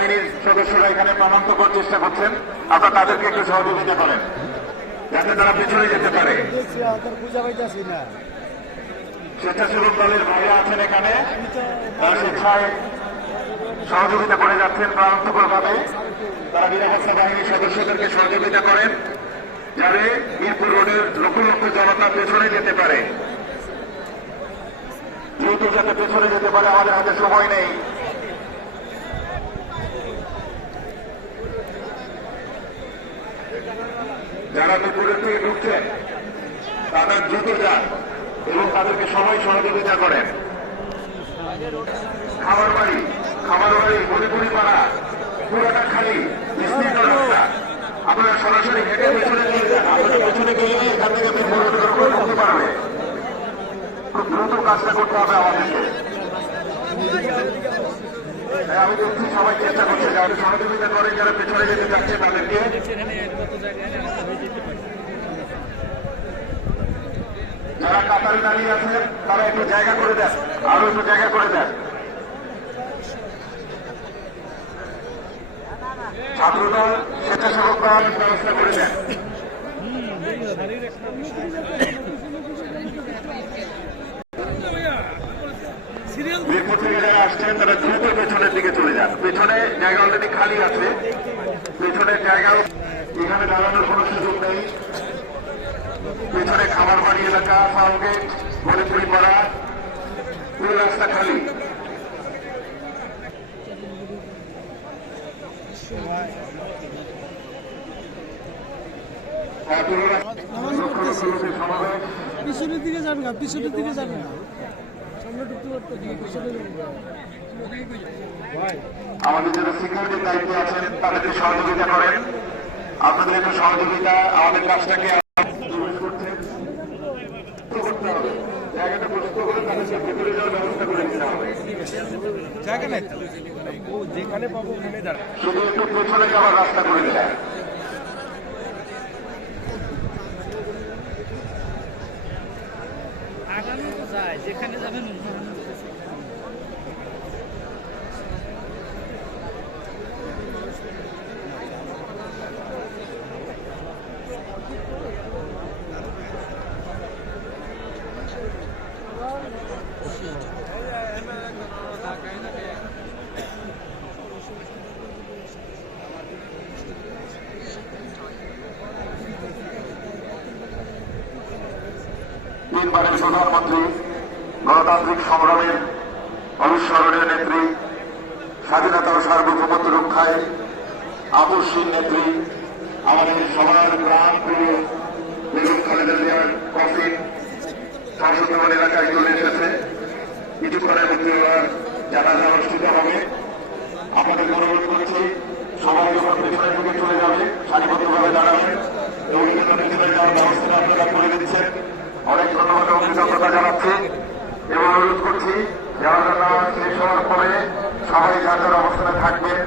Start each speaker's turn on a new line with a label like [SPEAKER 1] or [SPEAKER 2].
[SPEAKER 1] বাহিনীর সদস্যরা এখানে প্রাণান্তকর চেষ্টা করছেন। আপনারা তাদেরকে একটু সহযোগিতা করেন, যাতে তারা পেছনে যেতে পারে। স্বেচ্ছাসেবক দলের ভাইরা আছেন এখানে। তারা স্বেচ্ছায় সহযোগিতা করে যাচ্ছেন প্রাণান্তকর ভাবে তারা নিরাপত্তা বাহিনীর সদস্যদেরকে সহযোগিতা করেন, যাতে মিরপুর রোডের লক্ষ লক্ষ জনতা পেছনে যেতে পারে। দ্রুত যাতে পেছনে যেতে পারে, আমাদের হাতে সময় নেই। যারা মিরপুরের থেকে ঢুকছেন তারা দ্রুত যান এবং তাদেরকে সবাই সহযোগিতা করেন। খাবার বাড়ি খাবার বাড়ি মণিপুরি পাড়া পুরাটা খালি বিস্তৃত রাস্তা। আপনারা সরাসরি হেঁটে পেছনে আপনাদের পেছনে গেলে এখান থেকে উপরে পারবে দ্রুত কাজটা করতে হবে আমাদেরকে। আমি সবাই চেষ্টা করছে যারা সহযোগিতা করে যারা পেছনে যেতে চাচ্ছে যারা কাতারে দাঁড়িয়ে আছেন তারা একটু জায়গা করে দেন আরও একটু জায়গা করে দেন ছাত্রদল স্বেচ্ছাসেবক দল ব্যবস্থা করে দেন মিরপুর থেকে যারা আসছেন তারা দ্রুত পেছনের দিকে চলে যান। পেছনে জায়গা অলরেডি খালি আছে। পেছনের জায়গা এখানে দাঁড়ানোর কোনো সুযোগ নেই। পেছনে খাবার বাড়ি এলাকা ফাউন্ডেট মণিপুরি পাড়া পুরো রাস্তা খালি। পিছনের দিকে যান না
[SPEAKER 2] পিছনের দিকে যান না।
[SPEAKER 1] আমাদের যারা সিকিউরিটির দায়িত্বে আছেন তাদেরকে সহযোগিতা করেন। আপনাদের একটু সহযোগিতা আমাদের কাজটাকে প্রবেশ করছেন করতে জায়গাটা প্রস্তুত করে তাদেরকে ভেতরে যাওয়ার ব্যবস্থা করে দিতে হবে। জায়গা নাই যেখানে পাবো ওখানে দাঁড়া শুধু একটু পেছনে যাওয়ার রাস্তা করে দিলেন যেখানে যাবেন তিনবারের প্রধানমন্ত্রী গণতান্ত্রিক সংগ্রামের অনুসরণীয় নেত্রী স্বাধীনতা ও সার্বভৌমত্ব রক্ষায় আকর্ষণ নেত্রী, আমাদের সবার প্রাণ প্রিয় বেগম খালেদা জিয়ার কফিন এলাকায় চলে এসেছে। কিছুক্ষণের মধ্যে এবার জানাজা অনুষ্ঠিত হবে। আমাদের অনুরোধ করছি, সবাই যখন পেছনের দিকে চলে যাবে, সারিবদ্ধভাবে দাঁড়াবেন। এবং পেছনে যাওয়ার ব্যবস্থা আপনারা করে দিচ্ছেন। অনেক ধন্যবাদ এবং জানাচ্ছি। দিচ্ছি যারা শেষ হওয়ার পরে সবাই যার যার অবস্থানে থাকবেন।